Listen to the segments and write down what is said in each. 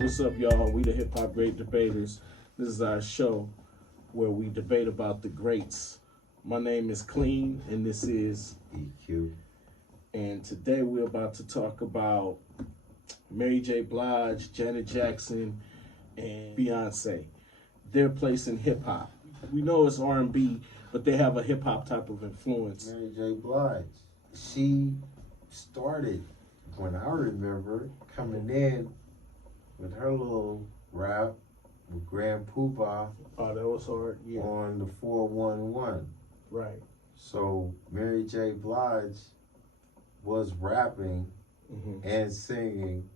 What's up, y'all? We the Hip Hop Great Debaters. This is our show where we debate about the greats. My name is Clean, and this is EQ. And today we're about to talk about Mary J Blidge, Janet Jackson, and Beyonce. Their place in hip hop. We know it's R&B, but they have a hip hop type of influence. Mary J Blidge. She started, when I remember, coming in with her little rap with Grand Poobah. Oh, that was hard. Yeah. On the 411. Right. So Mary J Blidge was rapping and singing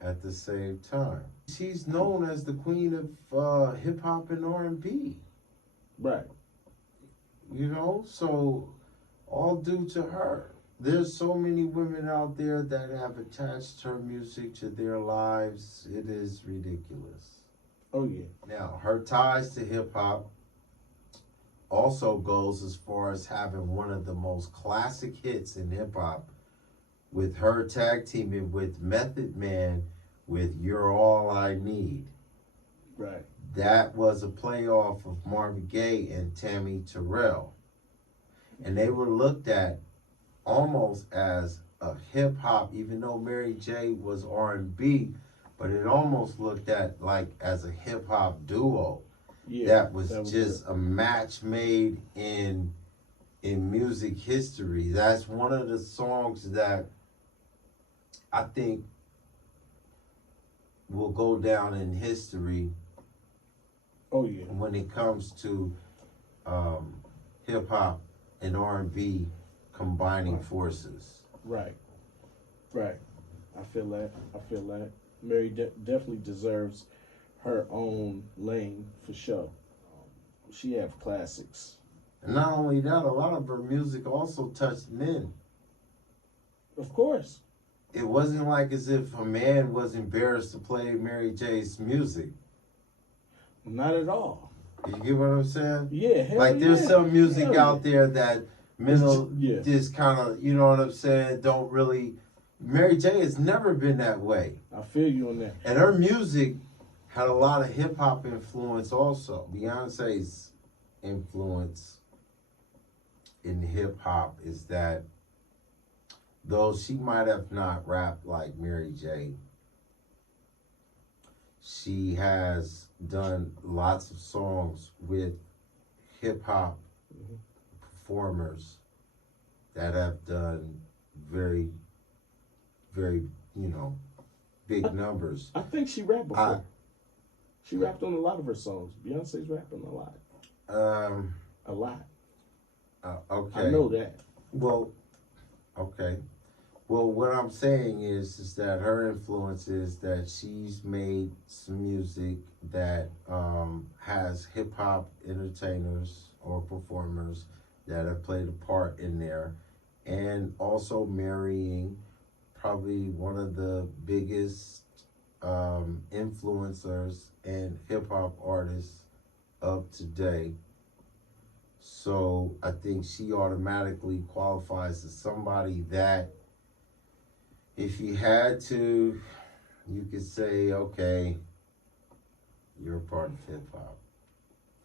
at the same time. She's known as the queen of hip hop and R&B. Right. You know, so all due to her. There's so many women out there that have attached her music to their lives. It is ridiculous. Oh, yeah. Now, her ties to hip hop also goes as far as having one of the most classic hits in hip hop with her tag teaming with Method Man with You're All I Need. Right. That was a playoff of Marvin Gaye and Tammy Terrell. And they were looked at almost as a hip hop, even though Mary J was R&B, but it almost looked at like as a hip hop duo. Yeah, that was just good. A match made in music history. That's one of the songs that I think will go down in history. Oh yeah. When it comes to hip hop and R&B combining forces. Right. Right. I feel that. Mary definitely deserves her own lane for sure. She have classics. And not only that, a lot of her music also touched men. Of course. It wasn't like as if a man was embarrassed to play Mary J's music. Not at all. You get what I'm saying? Yeah. Like there's some music out there that just kind of, you know what I'm saying, don't really. Mary J has never been that way. I feel you on that. And her music had a lot of hip hop influence also. Beyonce's influence in hip hop is that though she might have not rapped like Mary J, she has done lots of songs with hip hop performers that have done very, very, big numbers. I think she rapped before. She rapped on a lot of her songs. Beyonce's rapping a lot. A lot. Okay. I know that. Well, okay. Well, what I'm saying is that her influence is that she's made some music that has hip hop entertainers or performers that have played a part in there, and also marrying probably one of the biggest influencers and hip hop artists of today. So I think she automatically qualifies as somebody that, if you had to, you could say, okay, you're a part of hip hop.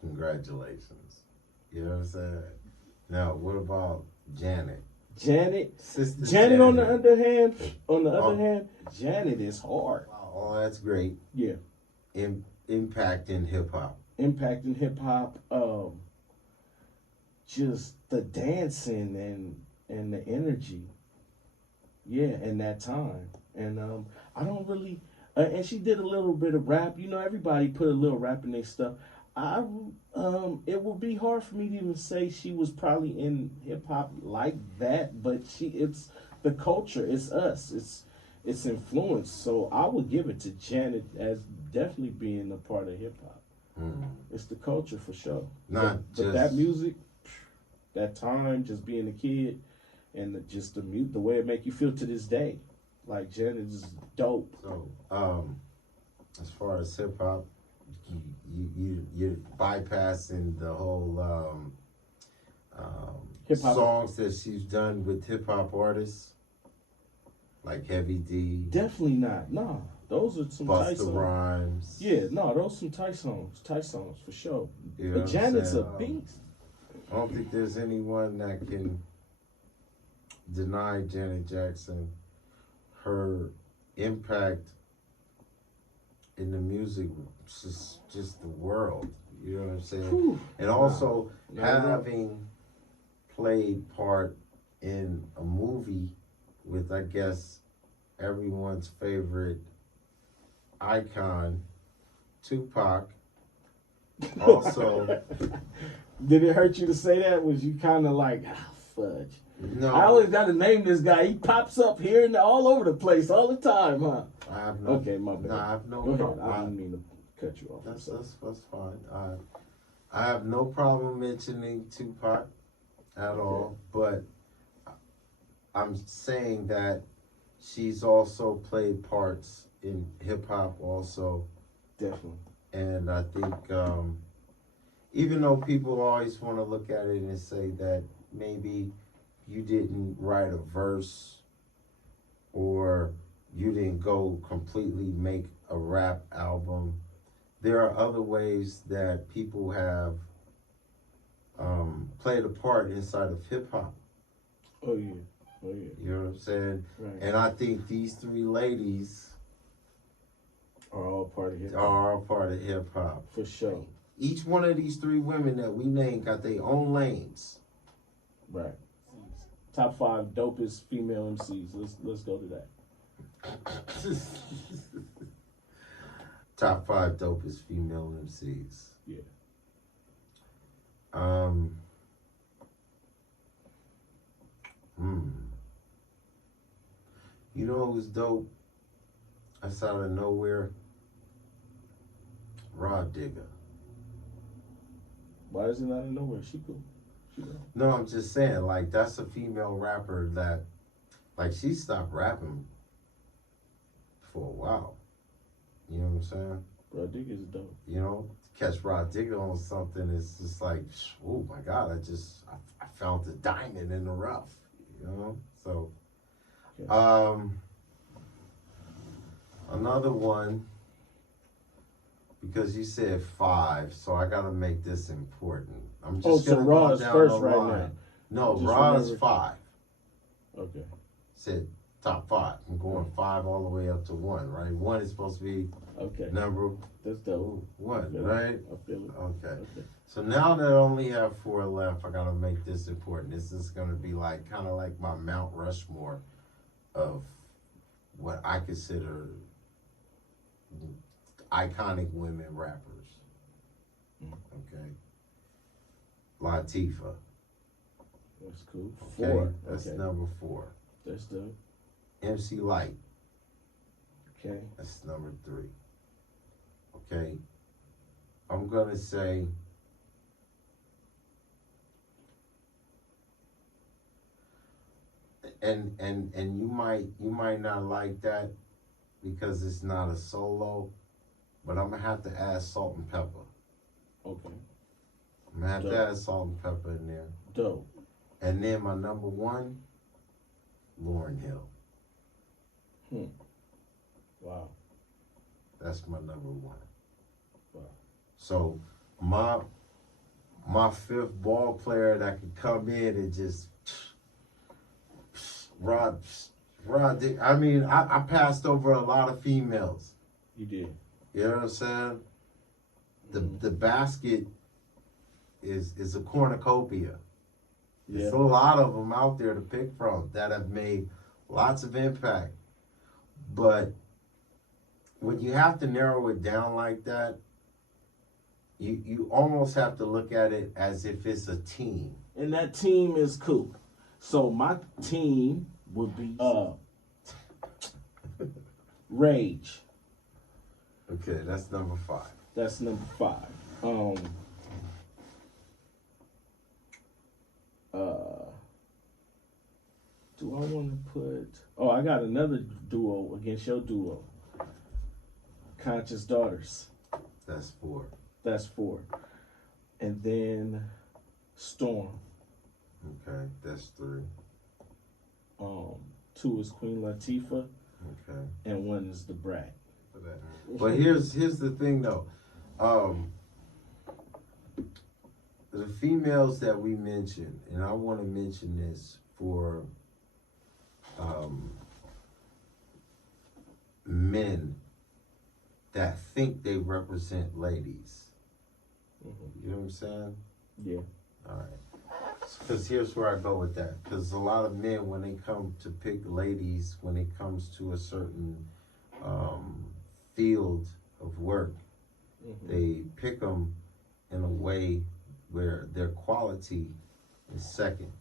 Congratulations. You know what I'm saying? Now, what about Janet? Sister Janet. On the other hand, Janet is hard. Oh, that's great. Yeah. Impacting hip hop. Impacting hip hop. Just the dancing and the energy. Yeah, in that time. And I don't really and she did a little bit of rap. You know, everybody put a little rap in their stuff. It would be hard for me to even say she was probably in hip hop like that, but it's the culture, it's us, it's influence. So I would give it to Janet as definitely being a part of hip hop. It's the culture for sure. But that music, that time, just being a kid, and the way it make you feel to this day, like Janet is dope. So as far as hip hop, you're bypassing the whole hip-hop songs that she's done with hip hop artists like Heavy D. Definitely not. No. Those are some tight Busta songs. Rhymes. Yeah, no, those some tight songs for sure. You know But what I'm Janet's a saying? beast. I don't think there's anyone that can deny Janet Jackson her impact in the music, just the world. You know what I'm saying? Whew. And also No, having played part in a movie with, I guess, everyone's favorite icon, Tupac. Also, Did it hurt you to say that? Was you kind of like, ah, fudge? no, I always got to name this guy. He pops up here and all over the place all the time, huh? I have no. Okay, my bad. No, I have no Go ahead. problem. I didn't mean to cut you off. That's fine. I have no problem mentioning Tupac at all, but I'm saying that she's also played parts in hip hop also, Definitely. and I think even though people always want to look at it and say that maybe you didn't write a verse or you didn't go completely make a rap album, there are other ways that people have played a part inside of hip hop. Oh yeah. Oh yeah. You know what I'm saying? Right. And I think these three ladies Are all part of it. are a part of hip hop. For sure. Each one of these three women that we named got their own lanes. Right. Top 5 dopest female MCs. Let's go to that. Top 5 dopest female MCs. Yeah. You know who's dope? That's out of nowhere. Raw Digger. Why is it not in nowhere? She cool. She cool. No, I'm just saying, like, that's a female rapper that, like, she stopped rapping for a while. You know what I'm saying? Bro, Dick is dope. You know, catch Rod Digger on something is just like, oh my God, I found the diamond in the rough, you know? So, Yeah. Another one, because you said 5, so I gotta make this important. I'm just so gonna Raw go is down first the right line. now. No, Just Raw is remember- 5. Okay. Said top 5. I'm going 5 all the way up to 1, right? 1 is supposed to be Okay. number That's dope. 1, Yeah. right? I feel it. Okay. So now that I only have 4 left, I gotta make this important. This is gonna be like kind of like my Mount Rushmore of what I consider iconic women rappers. Okay. Latifah. That's cool. Okay. 4. That's Okay. number 4. That's dope. MC Light. Okay. That's number 3. Okay. I'm gonna say and you might not like that because it's not a solo, but I'm gonna have to add Salt and Pepper. Okay. I'm gonna have Dope. to add Salt and Pepper in there. Dope. And then my number 1, Lauryn Hill. Wow. That's my number 1. Wow. So my 5th ball player that could come in and just Rod. I mean, I passed over a lot of females. You did. You know what I'm saying? The basket is a cornucopia. Yeah. There's a lot of them out there to pick from that have made lots of impact. But when you have to narrow it down like that, you almost have to look at it as if it's a team. And that team is cool. So my team would be Rage. Okay, that's number 5. That's number 5. Do I want to put? Oh, I got another duo against your duo. Conscious Daughters. That's 4. That's 4. And then Storm. Okay, that's 3. 2 is Queen Latifah, Okay. and 1 is the Brat. that. But here's the thing though. The females that we mentioned, and I want to mention this for men that think they represent ladies. You know what I'm saying? Yeah. All right. Because here's where I go with that. Because a lot of men, when they come to pick ladies, when it comes to a certain field of work, they pick them in a way where their quality is second.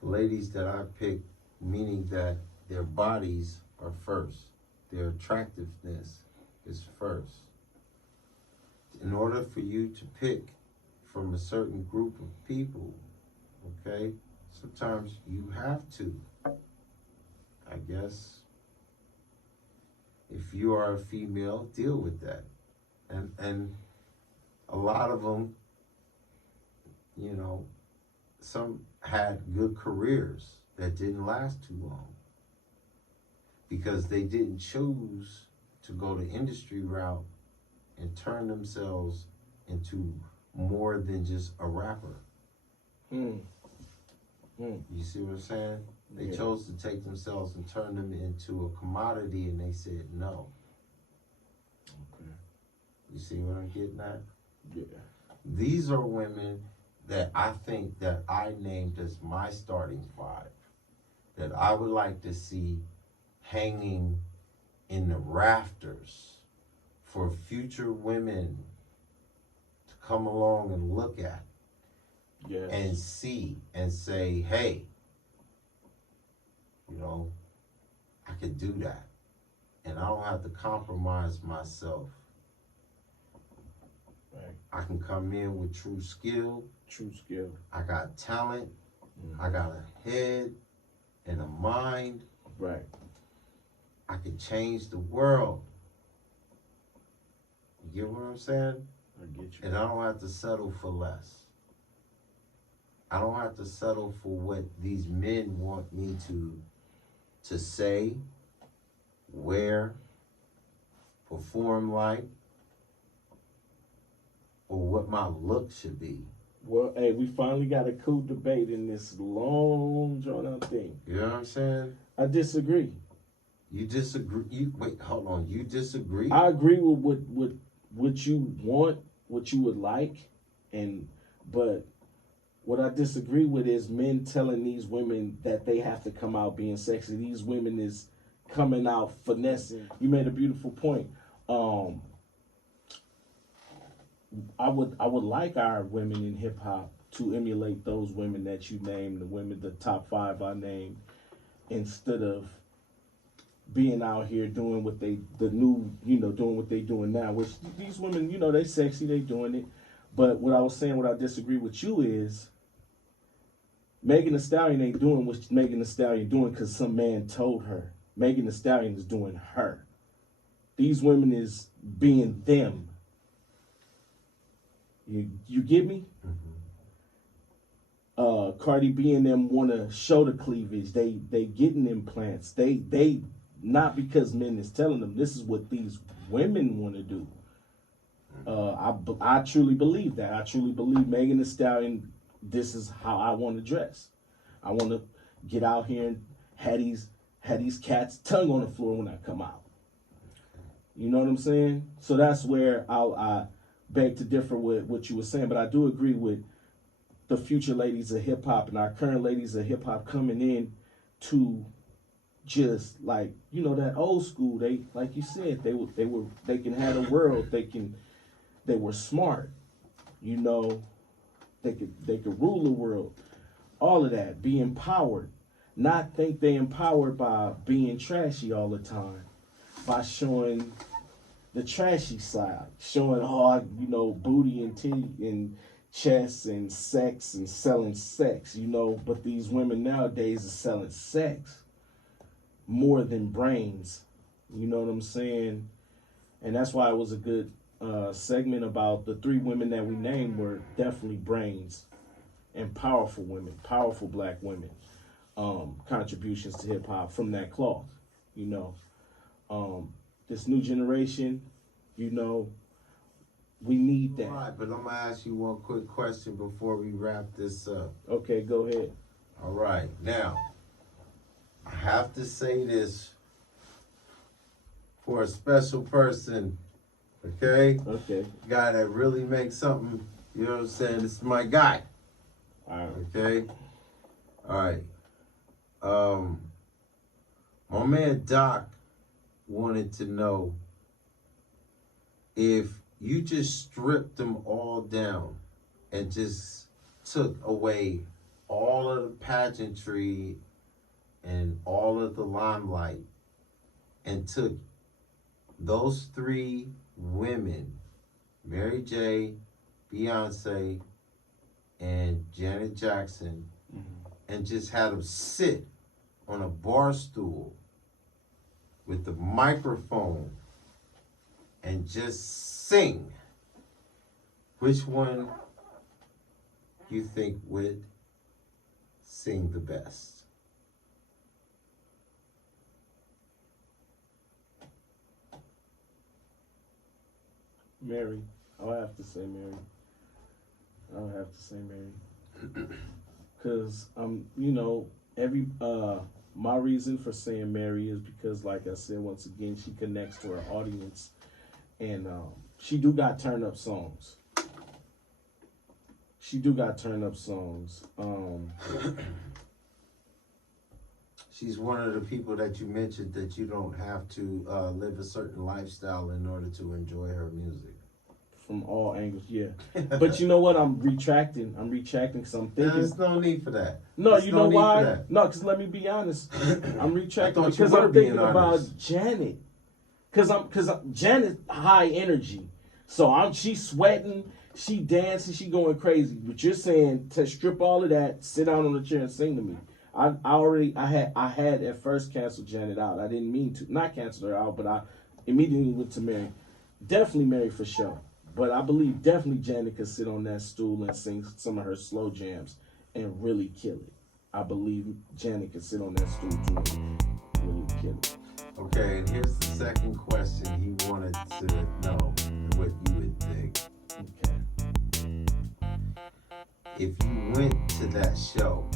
The ladies that I pick, meaning that their bodies are first, their attractiveness is first. In order for you to pick from a certain group of people, okay, sometimes you have to, I guess, if you are a female, deal with that. And a lot of them, you know, some had good careers that didn't last too long because they didn't choose to go the industry route and turn themselves into more than just a rapper. You see what I'm saying? They chose to take themselves and turn them into a commodity, and they said no. Okay. You see what I'm getting at? Yeah. These are women that I think that I named as my starting five, that I would like to see hanging in the rafters for future women to come along and look at. Yes. And see and say, hey, you know, I could do that. And I don't have to compromise myself. Right. I can come in with true skill. True skill. I got talent. I got a head and a mind. Right. I can change the world. You get what I'm saying? I get you. And I don't have to settle for less. I don't have to settle for what these men want me to say, wear, perform like, or what my look should be. Well, hey, we finally got a cool debate in this long, drawn-out thing. You know what I'm saying? I disagree. You disagree? Wait, hold on. You disagree? I agree with what you want, what you would like, but what I disagree with is men telling these women that they have to come out being sexy. These women is coming out finessing. You made a beautiful point. I would like our women in hip hop to emulate those women that you named, the top five I named, instead of being out here doing what they doing what they doing now. Which these women, they sexy, they doing it. But what I was saying, what I disagree with you is, Megan Thee Stallion ain't doing what Megan Thee Stallion doing because some man told her. Megan Thee Stallion is doing her. These women is being them. You get me? Cardi B and them want to show the cleavage. They getting implants. They not because men is telling them. This is what these women want to do. I truly believe that. I truly believe Megan Thee Stallion. This is how I want to dress. I want to get out here and have these cats' tongue on the floor when I come out. You know what I'm saying? So that's where I beg to differ with what you were saying, but I do agree with the future ladies of hip hop and our current ladies of hip hop coming in to just like that old school. They, like you said, they can have a world. They were smart. They could rule the world. All of that. Be empowered. Not think they empowered by being trashy all the time. By showing the trashy side. Showing booty and titty and chest and sex and selling sex, But these women nowadays are selling sex more than brains. You know what I'm saying? And that's why it was a good segment about the three women that we named were definitely brains and powerful women, powerful black women, contributions to hip hop from that cloth, this new generation, you know, we need that. All right, but I'm gonna ask you one quick question before we wrap this up. Okay, go ahead. All right, now I have to say this for a special person, okay? Okay. Guy that really makes something, you know what I'm saying? This is my guy, All right. okay? All right. My man Doc wanted to know if you just stripped them all down and just took away all of the pageantry and all of the limelight and took those three women, Mary J, Beyonce, and Janet Jackson, and just had them sit on a bar stool with the microphone and just sing, which one you think would sing the best? Mary. I'll have to say Mary. I'll have to say Mary. Cause you know, my reason for saying Mary is because, like I said, once again, she connects to her audience, and she do got turn up songs. She do got turn up songs. She's one of the people that you mentioned that you don't have to live a certain lifestyle in order to enjoy her music. From all angles, yeah. But you know what? I'm retracting because I'm thinking. There's no need for that. No, There's you no know need for why? that. No, because let me be honest. I'm retracting I thought you because were I'm being thinking about honest. Janet. Because Janet high energy, so she's sweating, she dancing, she going crazy. But you're saying to strip all of that, sit down on the chair and sing to me. I had at first canceled Janet out. I didn't mean to not cancel her out, but I immediately went to Mary. Definitely Mary for sure. But I believe definitely Janet could sit on that stool and sing some of her slow jams and really kill it. I believe Janet could sit on that stool too and really kill it. Okay, and here's the second question he wanted to know what you would think. Okay. If you went to that show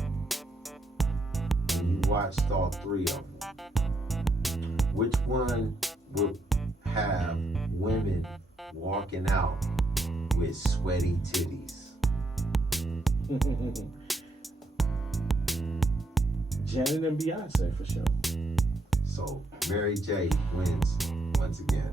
and you watched all three of them, which one would have women walking out with sweaty titties? Janet and Beyonce for sure. So Mary J wins once again.